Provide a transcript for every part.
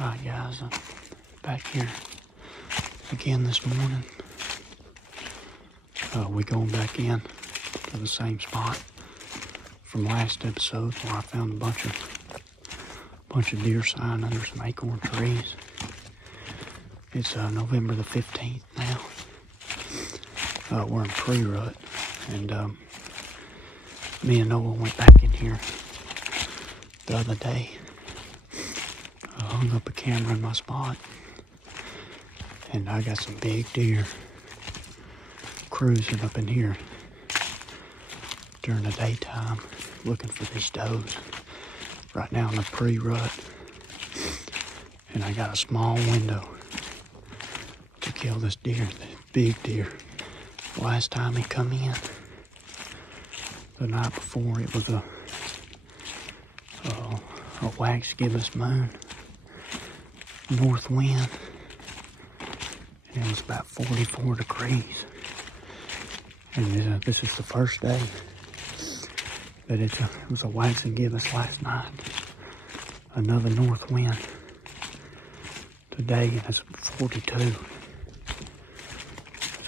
Alright guys, I'm back here again this morning. We going back in to the same spot from last episode where I found a bunch of deer sign under some acorn trees. It's November the 15th now. We're in pre-rut, and me and Noah went back in here the other day. Hung up a camera in my spot, and I got some big deer cruising up in here during the daytime looking for these does right now in the pre-rut, and I got a small window to kill this deer, this big deer. Last time he come in, the night before, it was a wax gibbous moon, north wind, and it was about 44 degrees. And this is the first day that it was a wax and gibbous last night. Another north wind today, and it's 42.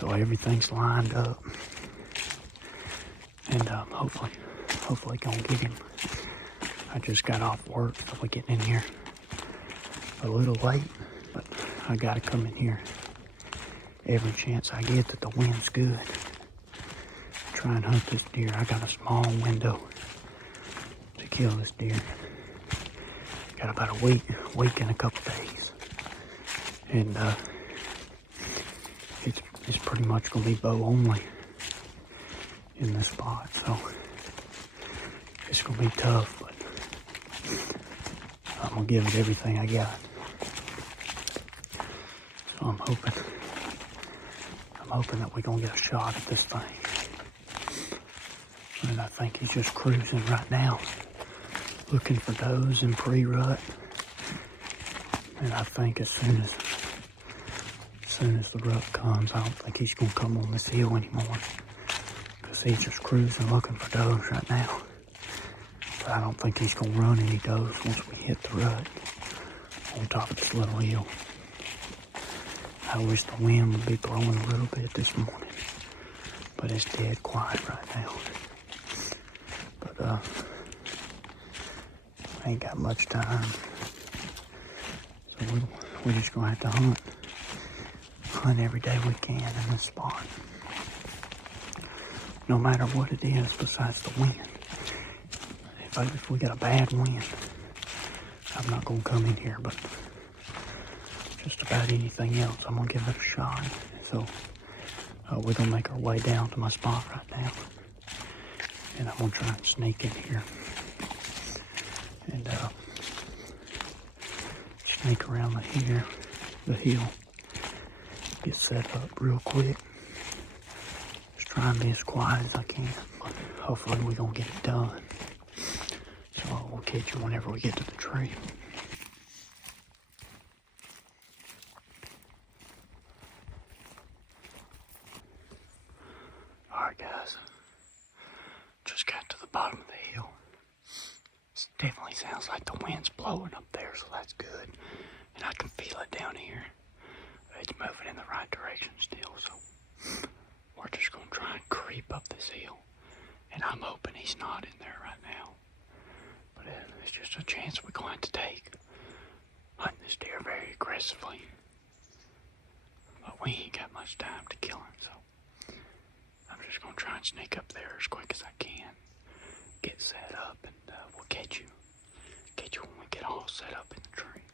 So everything's lined up, and hopefully gonna get him. I just got off work, so we're getting in here a little late, but I gotta come in here every chance I get that the wind's good. Try and hunt this deer. I got a small window to kill this deer. Got about a week and a couple days, and it's pretty much gonna be bow only in this spot, so it's gonna be tough, but I'm gonna give it everything I got. So I'm hoping that we're gonna get a shot at this thing. And I think he's just cruising right now, looking for does in pre-rut. And I think as soon as the rut comes, I don't think he's gonna come on this hill anymore, because he's just cruising looking for does right now. But I don't think he's gonna run any does once we hit the rut on top of this little hill. I wish the wind would be blowing a little bit this morning, but it's dead quiet right now. But I ain't got much time, so we're just gonna have to hunt every day we can in this spot, no matter what it is besides the wind. If we got a bad wind, I'm not gonna come in here, but just about anything else, I'm gonna give it a shot. So we're gonna make our way down to my spot right now, and I'm gonna try and sneak in here and sneak around the hill, get set up real quick. Just try and be as quiet as I can. But hopefully we're gonna get it done. So we'll catch you whenever we get to the tree. Alright guys, just got to the bottom of the hill. It definitely sounds like the wind's blowing up there, so that's good. And I can feel it down here. It's moving in the right direction still, so we're just gonna try and creep up this hill. And I'm hoping he's not in there right now. But it's just a chance we're going to take. Hunting this deer very aggressively. But we ain't got much time to kill him, so I'm just gonna try and sneak up there as quick as I can. Get set up, and we'll catch you when we get all set up in the tree.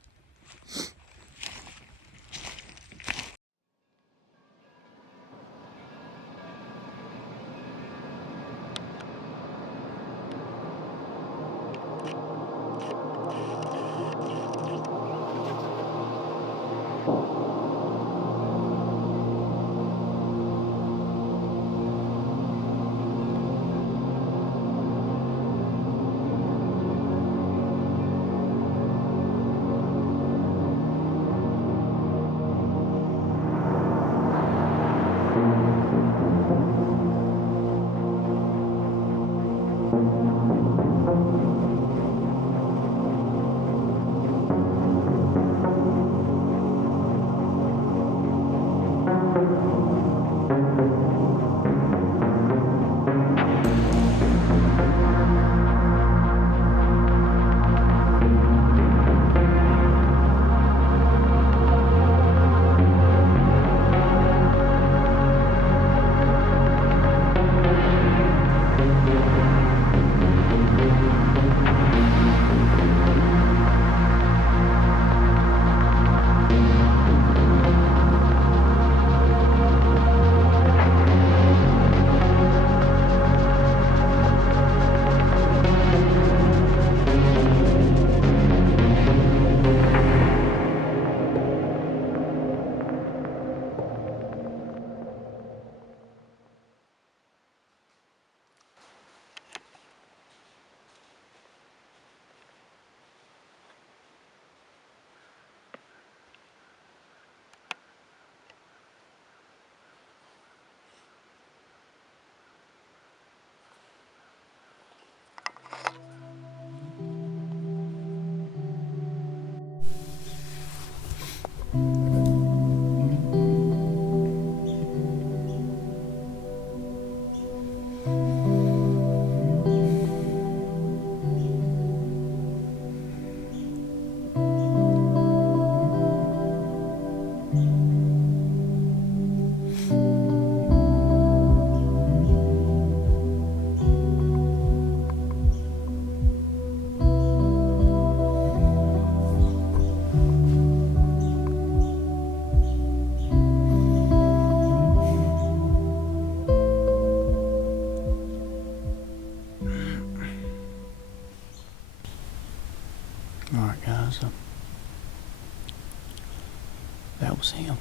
That was him.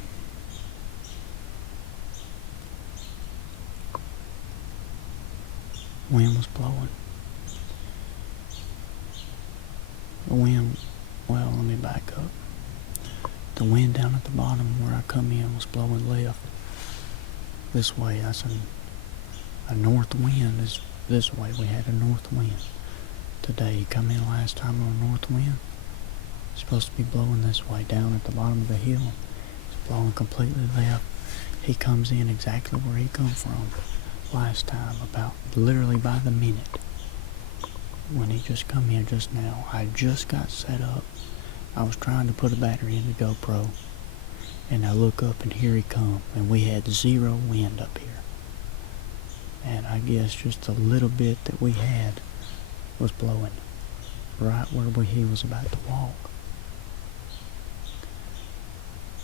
Wind was blowing. The wind, well, let me back up. The wind down at the bottom where I come in was blowing left. This way, that's a north wind is this way. We had a north wind. Today, come in last time on a north wind. It's supposed to be blowing this way, down at the bottom of the hill. It's blowing completely left. He comes in exactly where he come from last time, about literally by the minute. When he just come in just now, I just got set up. I was trying to put a battery in the GoPro, and I look up and here he come, and we had zero wind up here. And I guess just a little bit that we had was blowing right where he was about to walk.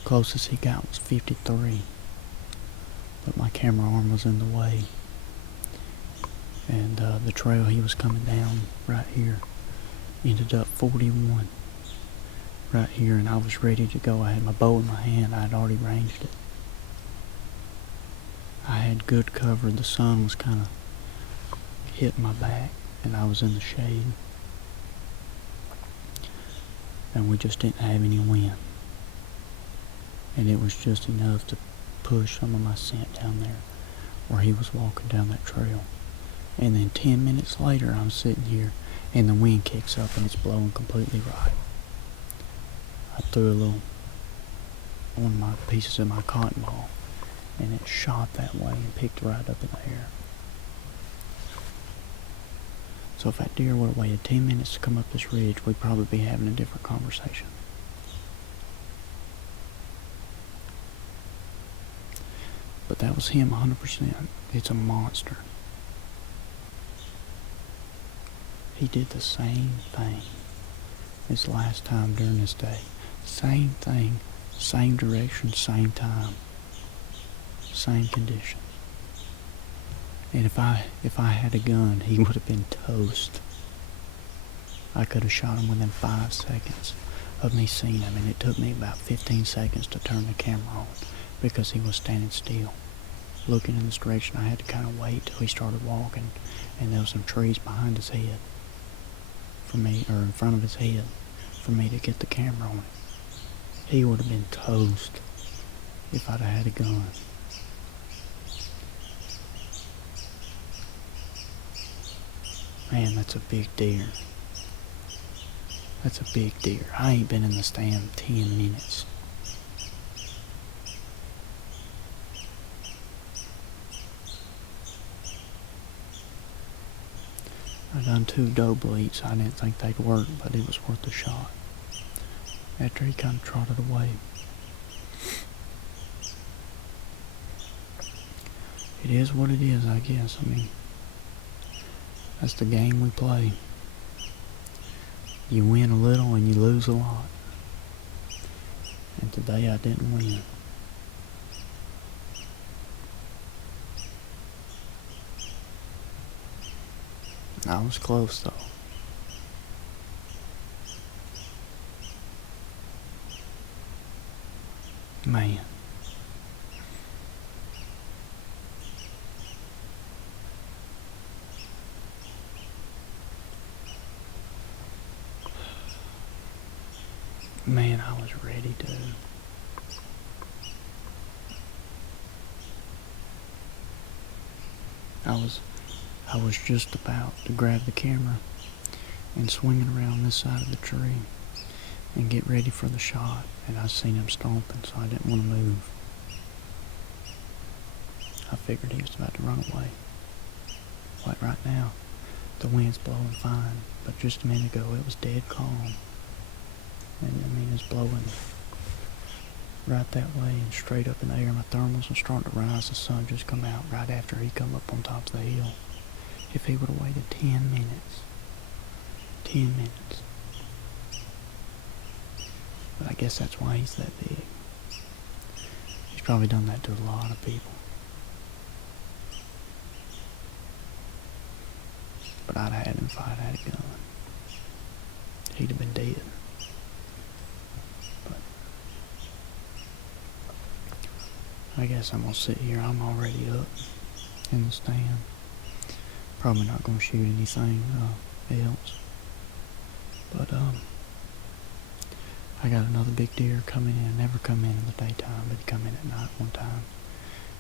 Closest he got was 53, but my camera arm was in the way. And the trail he was coming down right here ended up 41 right here, and I was ready to go. I had my bow in my hand. I had already ranged it. I had good cover. The sun was kind of hitting my back, and I was in the shade. And we just didn't have any wind. And it was just enough to push some of my scent down there where he was walking down that trail. And then 10 minutes later, I'm sitting here, and the wind kicks up, and it's blowing completely right. I threw one of my pieces of my cotton ball, and it shot that way and picked right up in the air. So if that deer would have waited 10 minutes to come up this ridge, we'd probably be having a different conversation. But that was him 100%. It's a monster. He did the same thing as last time during this day. Same thing, same direction, same time, same condition. And if I had a gun, he would have been toast. I could have shot him within 5 seconds of me seeing him, and it took me about 15 seconds to turn the camera on because he was standing still, looking in this direction. I had to kind of wait till he started walking, and there was some trees behind his head for me, or in front of his head, for me to get the camera on it. He would have been toast if I'd have had a gun. Man, that's a big deer. That's a big deer. I ain't been in the stand 10 minutes. I done 2 doe bleats. I didn't think they'd work, but it was worth a shot. After he kind of trotted away. It is what it is, I guess. I mean, that's the game we play. You win a little and you lose a lot. And today I didn't win. I was close though. Man. Man, I was ready to. I was just about to grab the camera and swing it around this side of the tree and get ready for the shot, and I seen him stomping, so I didn't want to move. I figured he was about to run away. Like right now, the wind's blowing fine, but just a minute ago it was dead calm. And I mean, it's blowing right that way and straight up in the air. My thermals are starting to rise. The sun just come out right after he come up on top of the hill. If he would have waited 10 minutes. 10 minutes. But I guess that's why he's that big. He's probably done that to a lot of people. But I'd have had him if I'd had a gun. He'd have been dead. But I guess I'm gonna sit here. I'm already up in the stand. Probably not gonna shoot anything else. But I got another big deer coming in. Never come in the daytime, but he come in at night one time.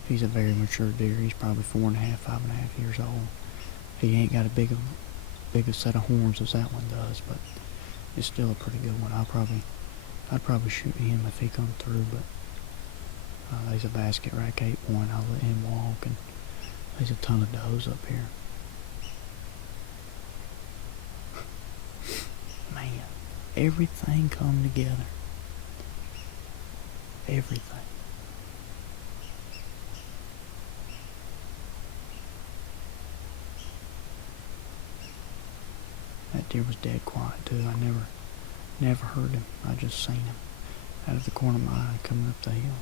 He's a very mature deer. He's probably 4.5, 5.5 years old. He ain't got a big a set of horns as that one does, but it's still a pretty good one. I'd probably shoot him if he come through, but there's a basket rack 8-point. I'll let him walk, and there's a ton of does up here. Man, everything come together. Everything. That deer was dead quiet too. I never heard him. I just seen him out of the corner of my eye coming up the hill.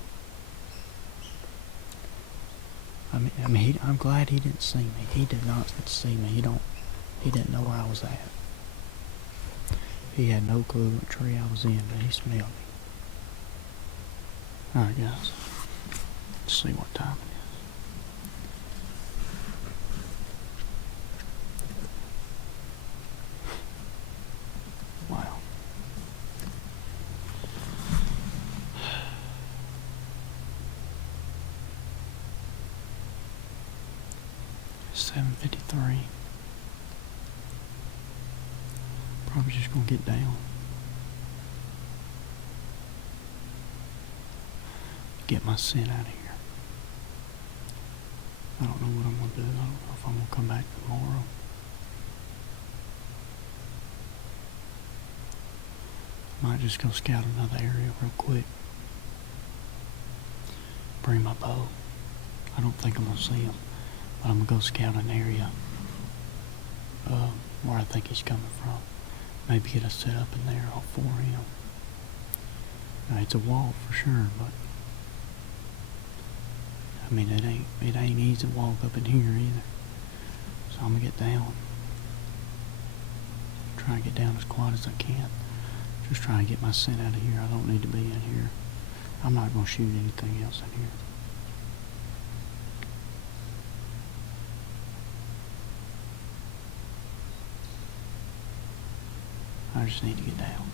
I'm glad he didn't see me. He did not see me. He didn't know where I was at. He had no clue what tree I was in, but he smelled me. Alright guys, let's see what time it is. Wow. 7:53. Probably just gonna get down. Get my scent out of here. I don't know what I'm gonna do. I don't know if I'm gonna come back tomorrow. Might just go scout another area real quick. Bring my bow. I don't think I'm gonna see him, but I'm gonna go scout an area where I think he's coming from. Maybe get a set up in there all for him. Now, it's a wall for sure, but I mean it ain't easy to walk up in here either. So I'm gonna get down. Try and get down as quiet as I can. Just try and get my scent out of here. I don't need to be in here. I'm not gonna shoot anything else in here. I just need to get down.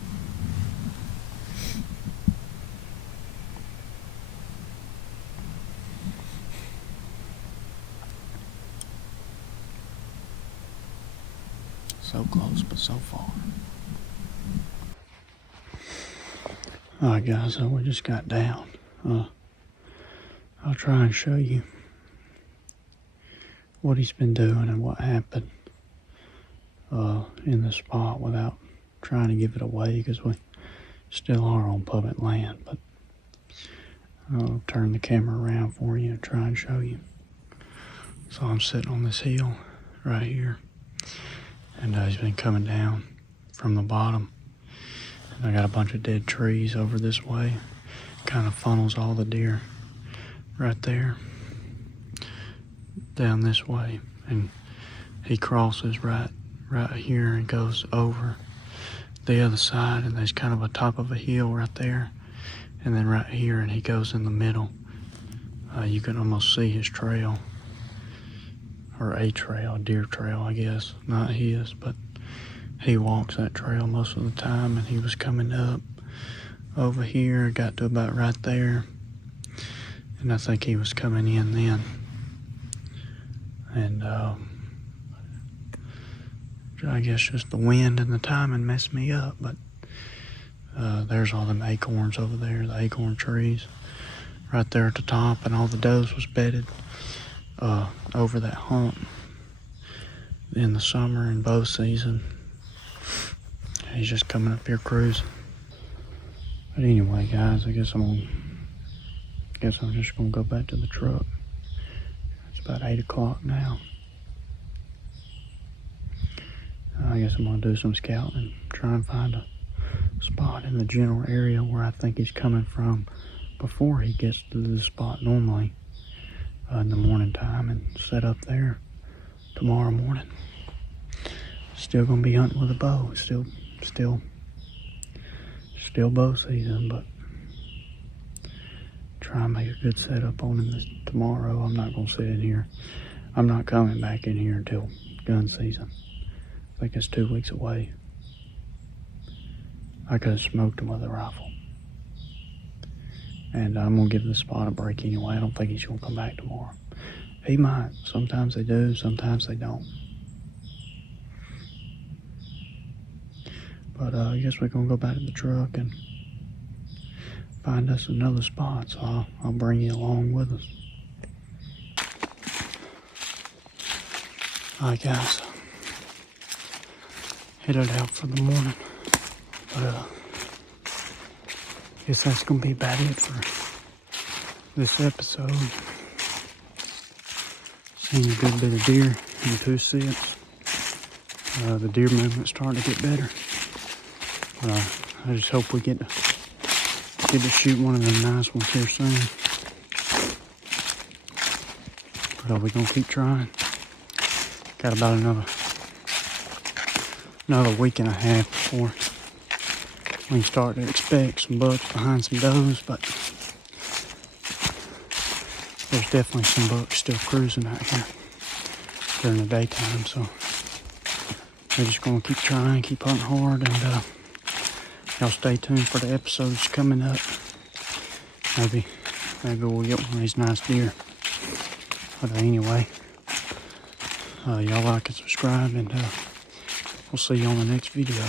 So close, but so far. Alright guys, so we just got down. I'll try and show you what he's been doing and what happened in the spot without trying to give it away, because we still are on public land. But I'll turn the camera around for you and try and show you. So I'm sitting on this hill right here, and he's been coming down from the bottom. And I got a bunch of dead trees over this way. Kind of funnels all the deer right there down this way, and he crosses right here and goes over the other side, and there's kind of a top of a hill right there, and then right here, and he goes in the middle. You can almost see his trail, or a trail, a deer trail, I guess, not his, but he walks that trail most of the time. And he was coming up over here, got to about right there, and I think he was coming in then, and I guess just the wind and the timing messed me up. But there's all them acorns over there, the acorn trees right there at the top, and all the does was bedded over that hump in the summer and bow season. He's just coming up here cruising. But anyway guys, I guess I'm just gonna go back to the truck. It's about 8 o'clock now. I guess I'm gonna do some scouting, try and find a spot in the general area where I think he's coming from before he gets to the spot normally in the morning time, and set up there tomorrow morning. Still gonna be hunting with a bow. Still bow season, but try and make a good setup on him tomorrow. I'm not going to sit in here. I'm not coming back in here until gun season. I think it's 2 weeks away. I could have smoked him with a rifle. And I'm going to give the spot a break anyway. I don't think he's going to come back tomorrow. He might. Sometimes they do, sometimes they don't. But I guess we're going to go back to the truck and find us another spot. So I'll bring you along with us. Alright guys. Headed out for the morning. But guess that's going to be about it for this episode. Seen a good bit of deer in 2 sits. The deer movement's starting to get better. I just hope we get to shoot one of them nice ones here soon. But we're gonna keep trying. Got about another week and a half before we can start to expect some bucks behind some does, but there's definitely some bucks still cruising out here during the daytime, so we're just gonna keep trying, keep hunting hard, and y'all stay tuned for the episodes coming up. Maybe we'll get one of these nice deer. But anyway, y'all like and subscribe, and we'll see you on the next video.